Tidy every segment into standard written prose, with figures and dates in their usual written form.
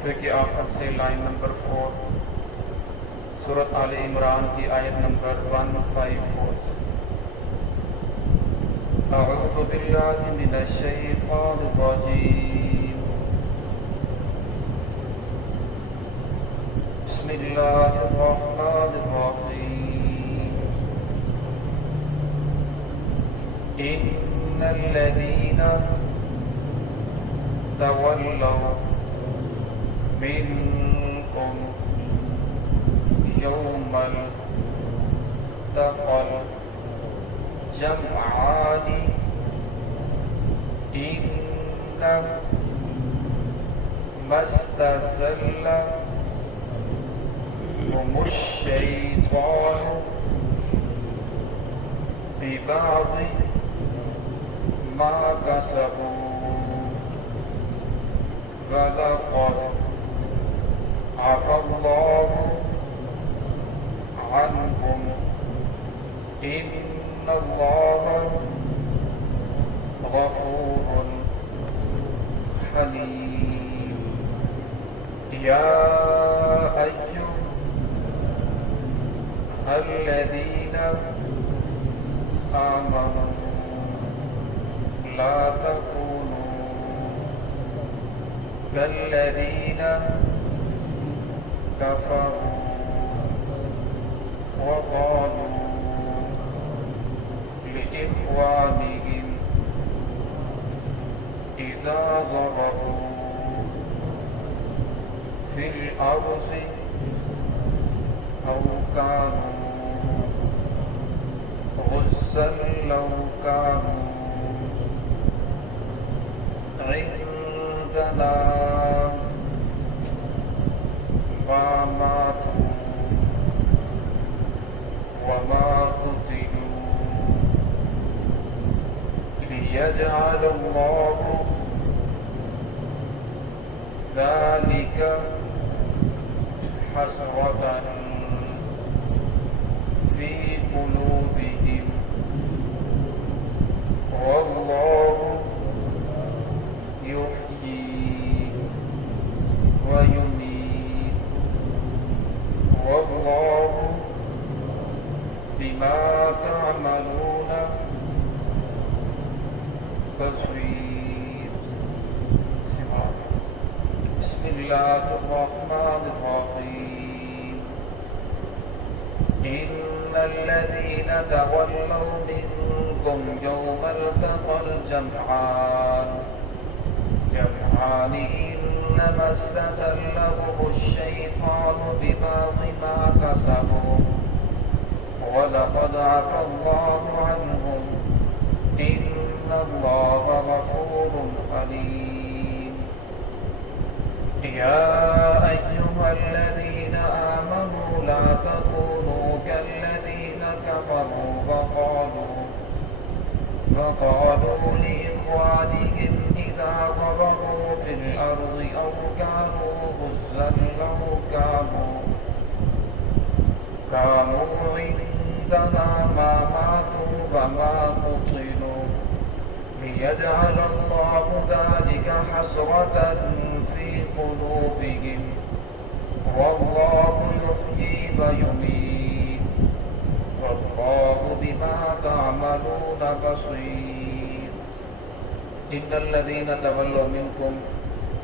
صفحے کے آخر سے لائن نمبر 4 سورۃ آل عمران کی آیت نمبر 154 سے۔ اعوذ باللہ من الشیطان الرجیم، بسم اللہ الرحمن الرحیم، ان الذین تولوا منکم یوم التقى الجمعان انما استزلهم الشیطان ببعض ما کسبوا ولقد عفا اللہ عنهم ان اللہ غفور حلیم۔ یا ایھا الذین آمنوا لا تکونوا كالذین كفروا وقالوا لإخوانهم إذا ضربوا في الأرض أو كانوا غزا لو كانوا عندنا ما ماتوا وما قتلوا ليجعل الله ذلك حسرة في قلوبهم والله يحيي ويميت والله بما تعملون بصير۔ بسم اللہ الرحمن الرحیم، ان الذین تولوا منکم یوم التقى الجمعان انما استزلهم الشیطان ببعض ما کسبوا وَلَقَدْ عَفَا اللَّهُ عَنْهُمْ إِنَّ اللَّهَ غَفُورٌ حَلِيمٌ۔ يَا أَيُّهَا الَّذِينَ آمَنُوا لَا تَكُونُوا كَالَّذِينَ كَفَرُوا وَقَالُوا لِإِخْوَانِهِمْ إِذَا ضَرَبُوا فِي الْأَرْضِ أَوْ كَانُوا غُزًّى لَّوْ كَانُوا عندنا ما ماتوا وما قتلوا ليجعل الله ذلك حسرة في قلوبهم والله يحيي ويميت والله بما تعملون بصير۔ ان الذين تولوا منكم،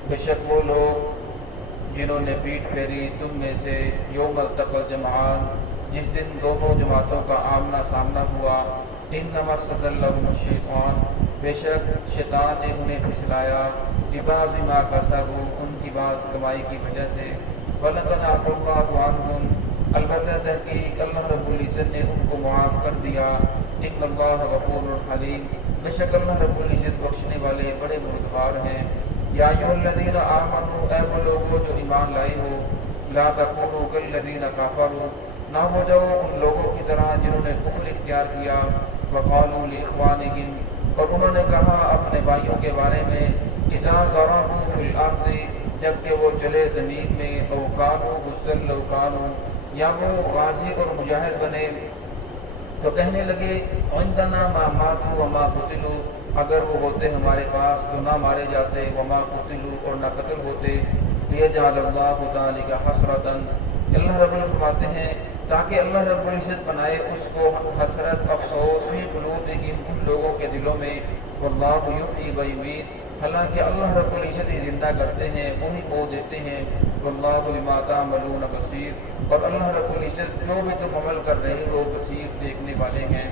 بے شک وہ لوگ جنہوں نے پیٹھ پھیری تم میں سے یوم التقى الجمعان، جس دن دونوں جماعتوں کا آمنا سامنا ہوا، انما استزلهم الشیطان، بے شک شیطان نے انہیں پھسلایا، ببعض ما کسبوا، ان کی بعض کمائی کی وجہ سے، وَلَقَدْ عَفَا اللَّهُ عَنْهُمْ، البتہ تحقیق اللہ رب العزت نے ان کو معاف کر دیا، ان اللہ غفور حلیم، بے شک اللہ رب العزت بخشنے والے بڑے بردبار ہیں۔ یا ایھا الذین آمنوا، اے وہ لوگوں جو ایمان لائے ہو، لا تکونوا کالذین کفروا، نہ ہو جاؤ ان لوگوں کی طرح جنہوں نے کفر اختیار کیا، وقالوا لإخوانہم، اور انہوں نے کہا اپنے بھائیوں کے بارے میں، اذا ضربوا فی الارض، جبکہ وہ چلے زمین میں، او کانوا غزا لو کانوا، یا وہ غازی اور مجاہد بنے، تو کہنے لگے عندنا ما ماتوا وما قتلوا، اگر وہ ہوتے ہمارے پاس تو نہ مارے جاتے، وما قتلوا اور نہ قتل ہوتے، لیجعل اللہ ذلک حسرۃ، اللہ رب العزت فرماتے ہیں تاکہ اللہ رب العزت بنائے اس کو حسرت، افسوس فی قلوبہم، ان لوگوں کے دلوں میں، واللہ یحیی و یمیت، حالانکہ اللہ رب العزت ہی زندہ کرتے ہیں، وہی موت دیتے ہیں، واللہ بما تعملون بصیر، اور اللہ رب العزت جو بھی تم عمل کر رہے ہو بصیر، دیکھنے والے ہیں۔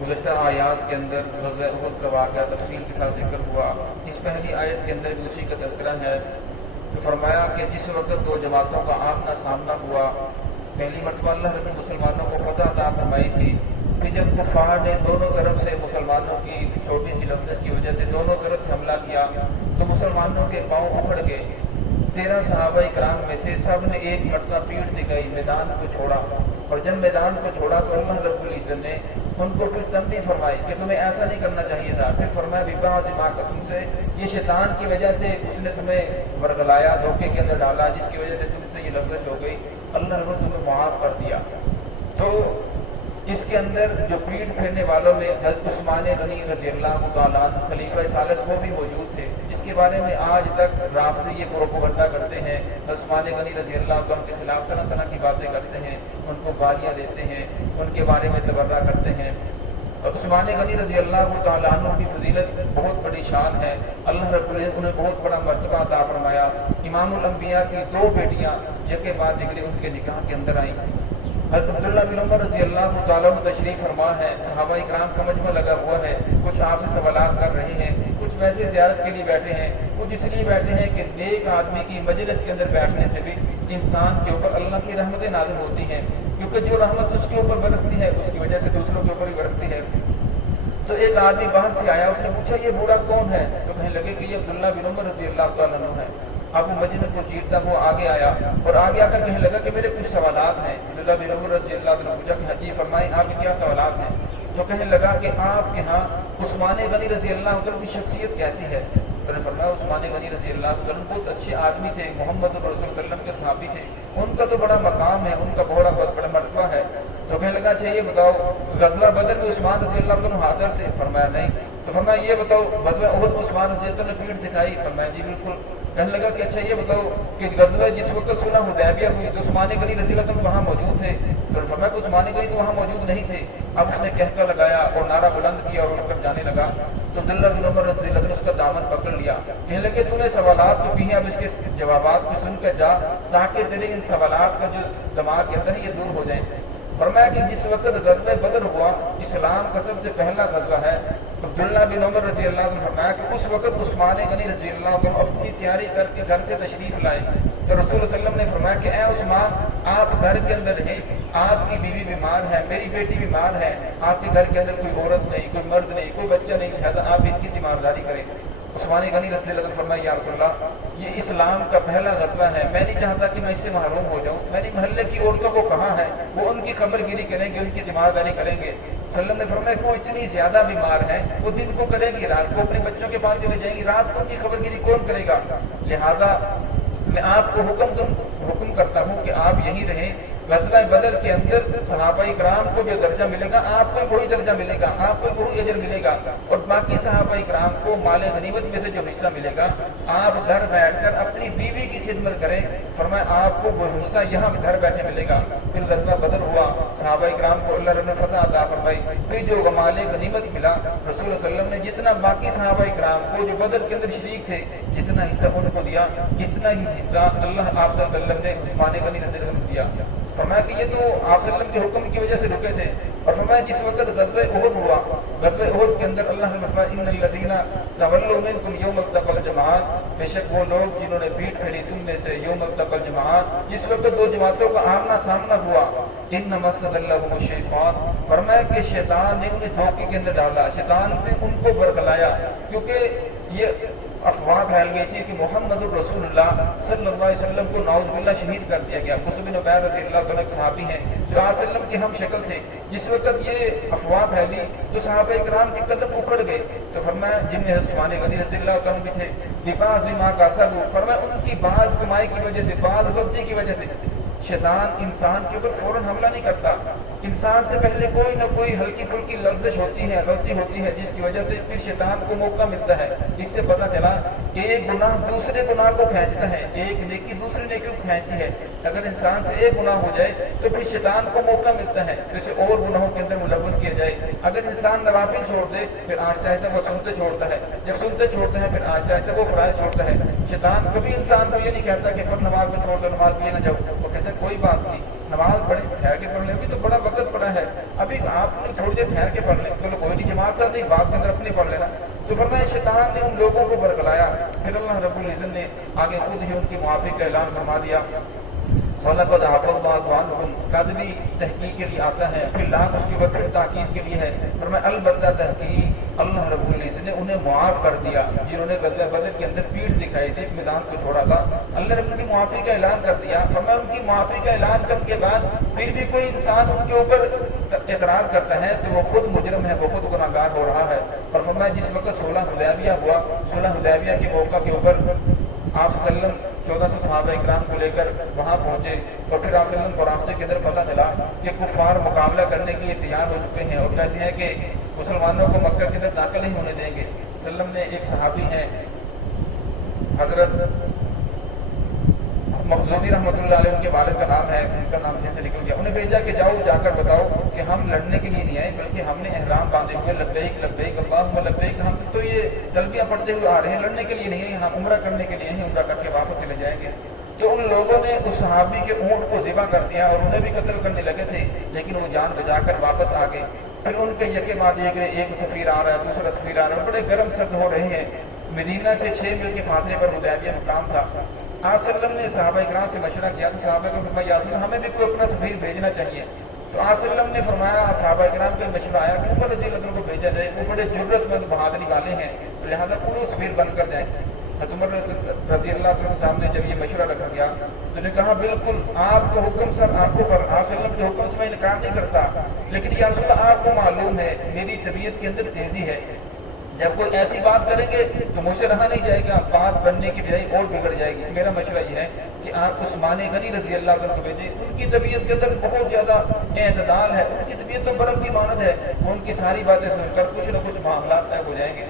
گزشتہ آیات کے اندر غزوہ احد کا واقعہ تفصیل کے ساتھ ذکر ہوا، اس پہلی آیت کے اندر بھی اسی کا تذکرہ ہے کہ فرمایا کہ جس وقت دو جماعتوں کا آمنا سامنا ہوا، پہلی مرتبہ اللہ نے مسلمانوں کو فتح عطا فرمائی تھی، کہ جب کفار نے دونوں طرف سے مسلمانوں کی ایک چھوٹی سی لفظ کی وجہ سے دونوں طرف سے حملہ کیا تو مسلمانوں کے پاؤں اکھڑ گئے، 13 صحابہ کرام میں سے سب نے ایک مرتبہ پیٹھ دکھائی، میدان کو چھوڑا، اور جب میدان کو چھوڑا تو اللہ رب العزت نے ان کو پھر تنبیہ فرمائی کہ تمہیں ایسا نہیں کرنا چاہیے تھا، پھر فرمایا ببعض ما تم سے، یہ شیطان کی وجہ سے اس نے تمہیں ورگلایا، دھوکے کے اندر ڈالا، جس کی وجہ سے تم سے یہ لفظ ہو گئی، اللہ نے تمہیں معاف کر دیا۔ تو اس کے اندر جو پیٹ پھیرنے والوں میں حضرت عثمان غنی رضی اللہ تعالیٰ عنہ خلیفہ ثالث وہ بھی موجود تھے، جس کے بارے میں آج تک رافضی یہ پروپیگنڈا کرتے ہیں، عثمان غنی رضی اللہ عنہ کے خلاف طرح طرح کی باتیں کرتے ہیں، ان کو گالیاں دیتے ہیں، ان کے بارے میں تبرہ کرتے ہیں۔ عثمان غنی رضی اللہ تعالیٰ عنہ کی فضیلت بہت بڑی شان ہے، اللہ رب العزت انہیں بہت بڑا مرتبہ عطا فرمایا۔ امام الانبیاء کی 2 بیٹیاں جب کے بعد نکلی ان کے نکاح کے اندر آئیں، حضرت عبداللہ بن عمر رضی اللہ تعالیٰ عنہ تشریف فرما ہے، صحابہ کرام کا مجمع لگا ہوا ہے، کچھ آپ سے سوالات کر رہے ہیں، کچھ ویسے زیارت کے لیے بیٹھے ہیں، کچھ اس لیے بیٹھے ہیں کہ نیک آدمی کی مجلس کے اندر بیٹھنے سے بھی انسان کے اوپر اللہ کی رحمتیں نازل ہوتی ہیں، کیونکہ جو رحمت اس کے اوپر برستی ہے اس کی وجہ سے دوسروں کے اوپر بھی برستی ہے۔ تو ایک آدمی باہر سے آیا، اس نے پوچھا یہ بوڑھا کون ہے؟ تو کہنے لگے کہ یہ عبداللہ بن عمر رضی اللہ تعالیٰ عنہ ہے۔ اب وہ مجلس کو چیرتا وہ آگے آیا اور آگے آ کر کہنے لگا کہ میرے کچھ سوالات ہیں۔ عبداللہ بن عمر رضی اللہ عنہ نے پوچھا کہ حجی فرمائیں آپ کے کیا سوالات ہیں؟ تو کہنے لگا کہ آپ کے ہاں عثمان غنی رضی اللہ عنہ کی شخصیت کیسی ہے؟ تو نے فرمایا عثمان غنی رضی اللہ عنہ بہت اچھے آدمی تھے، محمد رسول صلی اللہ علیہ وسلم کے صحابی تھے، ان کا تو بڑا مقام ہے، ان کا بہت بڑا مرتبہ ہے۔ تو کہنے لگا اچھا یہ بتاؤ غزوہ بدر میں عثمان رضی اللہ عنہ حاضر تھے؟ فرمایا نہیں۔ تو فرمایا یہ بتاؤ غزوہ احد میں عثمان رضی اللہ عنہ نے پیٹھ دکھائی؟ فرمایا جی بالکل۔ کہنے لگا کہ اچھا یہ بتاؤ کہ غزوہ جس وقت صلح حدیبیہ ہوئی تو عثمان غنی رضی اللہ عنہ وہاں موجود تھے؟ تو فرمایا کہ عثمان غنی تو وہاں موجود نہیں تھے۔ اب اس نے کہکا لگایا اور نعرہ بلند کیا اور اٹھ کر جانے لگا، تو عبداللہ بن عمر رضی اللہ عنہ نے اس کا دامن پکڑ لیا، کہنے لگے تو نے سوالات تو کی ہیں، اب اس کے جوابات کو سن کر جا تاکہ تیرے ان سوالات کا جو دماغ کے اندر ہے یہ دور ہو جائیں۔ فرمایا کہ جس وقت غزوہ بدر ہوا، اسلام کا سب سے پہلا غزوہ ہے، عبداللہ بن عمر رضی اللہ عنہ نے فرمایا کہ اس وقت عثمان غنی رضی اللہ عنہ اپنی تیاری کر کے گھر سے تشریف لائے، تو رسول اللہ صلی اللہ علیہ وسلم نے فرمایا کہ اے عثمان آپ گھر کے اندر رہیں، آپ کی بیوی بیمار ہے، میری بیٹی بیمار ہے، آپ کے گھر کے اندر کوئی عورت نہیں، کوئی مرد نہیں، کوئی بچہ نہیں، لہٰذا آپ ان کی تیمارداری کریں۔ عثمان غنی رضی اللہ عنہ نے فرمایا یا رسول اللہ یہ اسلام کا پہلا غزوہ ہے، میں نہیں چاہتا کہ میں اس سے محروم ہو جاؤں، میری محلے کی عورتوں کو کہاں ہے وہ ان کی خبر گیری کریں گے، ان کی تیمارداری کریں گے۔ صلی اللہ علیہ وسلم نے فرمایا کہ وہ اتنی زیادہ بیمار ہیں، وہ دن کو کرے گی، رات کو اپنے بچوں کے پاس چلے جائیں گی، رات کو ان کی خبر گیری کون کرے گا؟ لہذا میں آپ کو حکم کرتا ہوں کہ آپ یہیں رہیں۔ غزوہ بدر کے اندر صحابہ کرام کو جو درجہ ملے گا آپ کو وہی درجہ ملے گا، آپ کو وہی اجر ملے گا، اور باقی صحابہ کرام کو مال غنیمت میں سے جو حصہ ملے گا آپ گھر بیٹھ کر اپنی بیوی کی خدمت کریں۔ فرمایا آپ کو وہ حصہ یہاں گھر بیٹھے ملے گا۔ پھر غزوہ بدر ہوا، صحابہ کرام کو اللہ نے فتح عطا فرمائی، پھر جو مال غنیمت ملا رسول اللہ صلی اللہ علیہ وسلم نے جتنا باقی صحابہ کرام کو جو بدر کے اندر شریک تھے جتنا حصہ ان کو دیا، اتنا ہی حصہ اللہ آپ صلی اللہ علیہ وسلم نے عثمان غنی رضی اللہ عنہ کو دیا۔ فرمایا کہ یہ تو آپ صلی اللہ علیہ وسلم کے حکم کی وجہ سے رکے تھے، اور فرمایا جس وقت غزوہ احد ہوا، غزوہ احد کے اندر اللہ نے فرمایا ان الذین تولوا منکم یوم التقى الجمعان، بے شک وہ لوگ جنہوں نے پیٹھ پھیری تم میں سے یوم التقى الجمعان، جس وقت دو جماعتوں کا آمنا سامنا ہوا، انما استزلهم الشیطان، فرمایا کہ شیطان نے انہیں دھوکے کے اندر ڈالا، شیطان نے ان کو برگلایا، کیونکہ یہ افواہ پھیل گئی تھی کہ محمد الرسول اللہ صلی اللہ علیہ وسلم کو نعوذ باللہ شہید کر دیا گیا۔ مصعب بن عمیر رضی اللہ عنہ صحابی ہیں جو آپ صلی اللہ علیہ وسلم کے ہم شکل تھے، جس وقت یہ افواہ پھیلی تو صحابہ کرام کے قدم اکھڑ گئے، تو فرمایا جن میں حضرت عثمان غنی رضی اللہ عنہ بھی تھے، ببعض ما کسبوا، فرمایا ان کی بعض کمائی کی وجہ سے، بعض غلطی کی وجہ سے شیطان انسان کے اوپر فوراً حملہ نہیں کرتا، انسان سے پہلے کوئی نہ کوئی ہلکی پھلکی لفزش ہوتی ہے، غلطی ہوتی ہے، جس کی وجہ سے پھر شیطان کو موقع ملتا ہے۔ اس سے پتہ چلا کہ ایک گناہ دوسرے گناہ کو کھینچتا ہے، ایک نیکی دوسری نیکی کو کھینچتی ہے۔ اگر انسان سے ایک گناہ ہو جائے تو پھر شیطان کو موقع ملتا ہے کہ اسے اور گناہوں کے اندر ملوث کیا جائے۔ اگر انسان نوافل چھوڑ دے پھر آہستہ آہستہ وہ سنتے چھوڑتا ہے، جب سنتے چھوڑتا ہے پھر آہستہ آہستہ وہ فرائض چھوڑتا ہے۔ شیطان کبھی انسان کو یہ نہیں کہتا کہ پھر نماز کو چھوڑ دو، نماز پیے نہ جاؤ، وہ کہتا ہے کوئی بات نہیں، نماز بڑی ٹھہر کے پڑھ لیں، ابھی تو بڑا وقت پڑا ہے، ابھی آپ تھوڑی دیر ٹھہر کے پڑھ لیں، چلو کوئی نہیں، جماعت صاحب نہیں، بات کے اندر اپنی پڑھ لینا۔ تو فرمایا شیطان نے ان لوگوں کو برگلایا، پھر اللہ رب العزت نے آگے خود ہی ان کی معافی کا اعلان فرما دیا۔ وَلَقَدْ عَفَا اللَّهُ عَنْهُمْ، قد بھی تحقیق کے لیے آتا ہے، پھر لام اس کے بعد تاکید کے لیے ہے، فرمایا البتہ تحقیق اللہ رب العزت نے انہیں معاف کر دیا جنہوں نے غزوہ بدر کے اندر پیٹھ دکھائی تھی، میدان کو چھوڑا تھا، اللہ رب کی معافی کا اعلان کر دیا۔ فرمایا ان کی معافی کا اعلان کرنے کے بعد پھر بھی کوئی انسان ان کے اوپر اعتراض کرتا ہے تو وہ خود مجرم ہے، وہ خود گناہگار ہو رہا ہے۔ اور فرمایا جس وقت صلح حدیبیہ ہوا، صلح حدیبیہ کے موقع کے اوپر آپ صلی اللہ علیہ وسلم 1400 صحابہ اکرام کو لے کر وہاں پہنچے، اور پھر آپ صلی اللہ علیہ وسلم کو راستے کے اندر پتہ چلا کہ کفار مقابلہ کرنے کے لیے تیار ہو چکے ہیں اور کہتے ہیں کہ مسلمانوں کو مکہ کے اندر داخل نہیں ہونے دیں گے۔ صلی اللہ علیہ وسلم نے ایک صحابی ہیں حضرت مخزومی رحمۃ اللہ علیہ، ان کے والد کا نام ہے، ان کا نام سے نکل گیا، انہیں بھیجا کہ جاؤ جا کر بتاؤ کہ ہم لڑنے کے لیے نہیں آئے بلکہ ہم نے احرام باندھے ہوئے، لبیک لبیک اللہم لبیک، ہم تو یہ تلبیہ پڑھتے ہوئے آ رہے ہیں، لڑنے کے لیے نہیں ہیں، ہم عمرہ کرنے کے لیے ہیں، عمرہ کر کے واپس چلے جائیں گے۔ تو ان لوگوں نے اس صحابی کے اونٹ کو ذبح کر دیا اور انہیں بھی قتل کرنے لگے تھے، لیکن وہ جان بچا کر واپس آ گئے۔ پھر ان کے یکے بعد ایک سفیر آ رہا ہے، دوسرا سفیر آ رہا ہے، بڑے گرم سرد ہو رہے ہیں۔ مدینہ سے 6 میل کے فاصلے پر حدیبیہ مقام تھا۔ آپ صلی اللہ علیہ وسلم نے صحابہ اکرام سے مشورہ کیا تو صحابہ کو فرمایا یا رسول اللہ ہمیں بھی کوئی اپنا سفیر بھیجنا چاہیے۔ تو آپ صلی اللہ علیہ وسلم نے فرمایا صحابہ اکرام کا مشورہ آیا کہ عمر رضی اللہ عنہ کو بھیجا جائے، وہ بڑے جرت مند بہادری والے ہیں، لہٰذا پورے سفیر بن کر جائیں۔ عمر رضی اللہ عنہ کے سامنے جب یہ مشورہ رکھا گیا تو نے کہا بالکل آپ کا حکم سب آنکھوں پر، آپ صلی اللہ علیہ وسلم کے حکم سے میں انکار نہیں کرتا، لیکن یا رسول اللہ آپ کو معلوم ہے میری طبیعت کے اندر تیزی ہے، جب کوئی ایسی بات کریں گے تو مجھ سے رہا نہیں جائے گا، بات بننے کی بجائے اور بگڑ جائے گی۔ میرا مشورہ یہ ہے کہ آپ عثمان غنی رضی اللہ عنہ کو بھیجیں، ان کی طبیعت کے اندر بہت زیادہ اعتدال ہے، ان کی طبیعت تو برف کی مانند ہے، ان کی ساری باتیں سن کر کچھ نہ کچھ معاملات طے ہو جائیں گے۔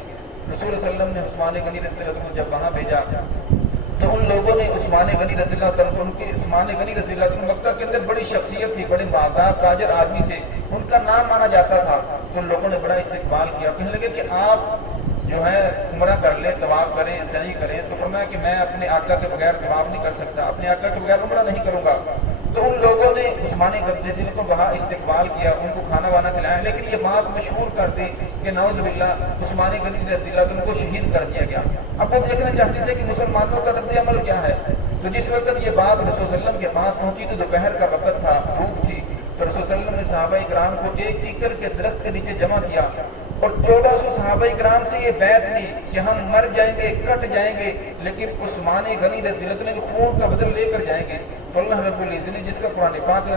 رسول صلی اللہ علیہ وسلم نے عثمان غنی رضی اللہ عنہ کو جب وہاں بھیجا تو ان لوگوں نے عثمان غنی رضی اللہ عنہ، ان کے عثمان غنی رضی اللہ عنہ مکہ کے اندر بڑی شخصیت تھی، بڑے مالدار تاجر آدمی تھے، ان کا نام مانا جاتا تھا، تو ان لوگوں نے بڑا استقبال کیا، کہنے لگے کہ آپ جو ہے عمرہ کر لیں، طواف کریں، سعی کریں۔ تو فرمایا کہ میں اپنے آقا کے بغیر طواف نہیں کر سکتا، اپنے آقا کے بغیر عمرہ نہیں کروں گا۔ تو ان لوگوں نے عثمان غنی کو وہاں استقبال کیا، ان کو کھانا وانا کھلایا، لیکن یہ بات مشہور کر دی کہ نعوذ باللہ عثمان غنی رضی اللہ عنہ کو شہید کر دیا گیا۔ اب وہ دیکھنا چاہتے تھے کہ مسلمانوں کا رد عمل کیا ہے۔ تو جس وقت یہ بات رسول صلی اللہ علیہ وسلم کے پاس پہنچی تو دوپہر کا وقت تھا، دھوپ تھی، تو رسول صلی اللہ علیہ وسلم نے صحابہ اکرام کو ایک ایک کر کے درخت کے نیچے جمع کیا اور 1400 صحابہ اکرام سے یہ بیعت لی کہ ہم مر جائیں گے، کٹ جائیں گے، لیکن عثمان غنی رضی اللہ عنہ خون کا بدل لے کر جائیں گے۔ تو اللہ رب العزت نے جس کا قرآن پاک نے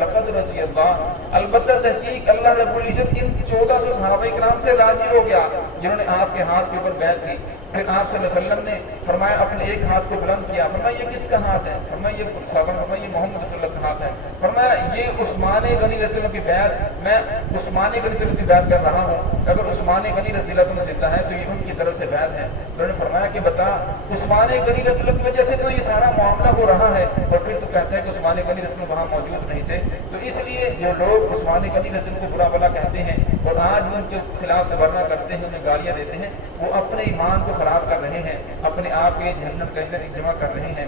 لقد رضی اللہ، البتہ تحقیق اللہ رب العزت ان 1400 صحابہ اکرام سے راضی ہو گیا جنہوں نے آپ کے ہاتھ کے اوپر بیعت کی۔ پھر آپ صلی اللہ علیہ وسلم نے فرمایا اپنے ایک ہاتھ کو بلند کیا، فرمایا یہ کس کا ہاتھ ہے؟ فرمایا یہ محمد رسول اللہ کا ہاتھ ہے۔ فرمایا یہ عثمان غنی رضی اللہ کی بیعت، میں عثمان غنی رضی اللہ کی بیعت کر رہا ہوں، اگر عثمان غنی رضی اللہ عنہ زندہ ہے تو یہ ان کی طرف سے بیعت ہے۔ تو انہوں نے فرمایا کہ بتا عثمان غنی رضی اللہ کی وجہ سے تو یہ سارا معاملہ ہو رہا ہے، اور پھر تو کہتا ہے کہ عثمان غنی رضی اللہ وہاں موجود نہیں تھے۔ تو اس لیے جو لوگ عثمان غنی رضی اللہ کو برا بلا کہتے ہیں اور آج ان کے خلاف تبرہ کرتے ہیں، انہیں گالیاں دیتے ہیں، وہ اپنے ایمان کو خراب کر رہے ہیں، اپنے آپ کے جہنم کے اندر اجماع کر رہے ہیں۔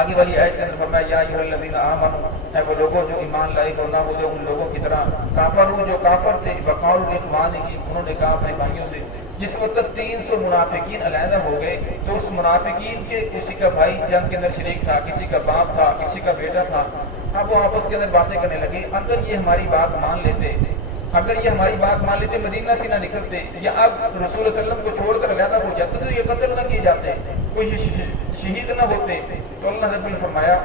آگے والی آیت کے اندر فرمایا یا ایھا الذین آمنوا، اے وہ لوگوں جو ایمان لائے تو نہ ہو جو ان لوگوں کی طرح کافروا جو کافر تھے، وقالوا اخوانہم انہوں نے کہا اپنے بھائیوں سے۔ جس وقت 300 منافقین علیحدہ ہو گئے تو اس منافقین کے کسی کا بھائی جنگ کے اندر شریک تھا، کسی کا باپ تھا، کسی کا بیٹا تھا، اب وہ آپس کے اندر باتیں کرنے لگے، اگر یہ ہماری بات مان لیتے، اگر یہ ہماری بات مان لیتے مدینہ سے نہ نکلتے، یا اب رسول صلی اللہ علیہ وسلم کو چھوڑ کر علیحدہ ہو جاتے تو یہ قتل نہ کیے جاتے، کوئی شہید نہ ہوتے۔ تو اللہ نے فرمایا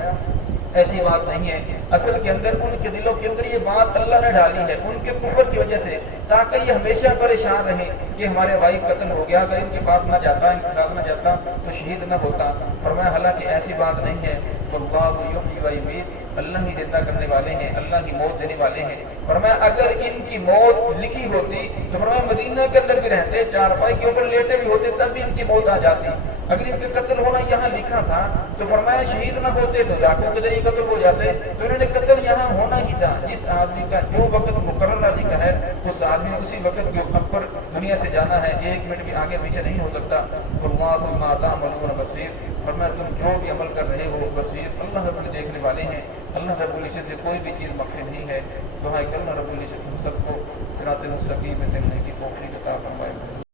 ایسی بات نہیں ہے، اصل کے اندر ان کے دلوں کے اندر یہ بات اللہ نے ڈالی ہے ان کے کفر کی وجہ سے، تاکہ یہ ہمیشہ پریشان رہیں کہ ہمارے بھائی قتل ہو گیا، اگر ان کے پاس نہ جاتا، ان کے ساتھ نہ جاتا تو شہید نہ ہوتا۔ فرمایا حالانکہ ایسی بات نہیں ہے، واللہ یحیی و یمیت، اللہ ہی زندہ کرنے والے ہیں، اللہ ہی موت دینے والے ہیں۔ فرمایا اگر ان کی موت لکھی ہوتی تو فرمایا مدینہ کے اندر بھی رہتے، چارپائی کے اوپر لیٹے بھی ہوتے، تب بھی ان کی موت آ جاتی۔ اگر ان کے قتل ہونا یہاں لکھا تھا تو فرمایا شہید نہ ہوتے تو ڈاکوں کے ذریعے قتل ہو جاتے، تو انہوں نے قتل یہاں ہونا ہی تھا۔ جس آدمی کا جو وقت مقرر علی کا ہے اس آدمی نے اسی وقت کے اوپر دنیا سے جانا ہے، ایک منٹ بھی آگے پیچھے نہیں ہو سکتا۔ واللہ بما تعملون بصیر، فرمایا تم جو بھی عمل کر رہے ہو بصیر، اللہ رب العزت دیکھنے والے ہیں۔ اللہ رب العزت سے کوئی بھی چیز مخفی نہیں ہے۔ دعا ہے کہ اللہ رب العزت ہم سب کو صراط مستقیم میں چلنے کی توفیق عطا فرمائے۔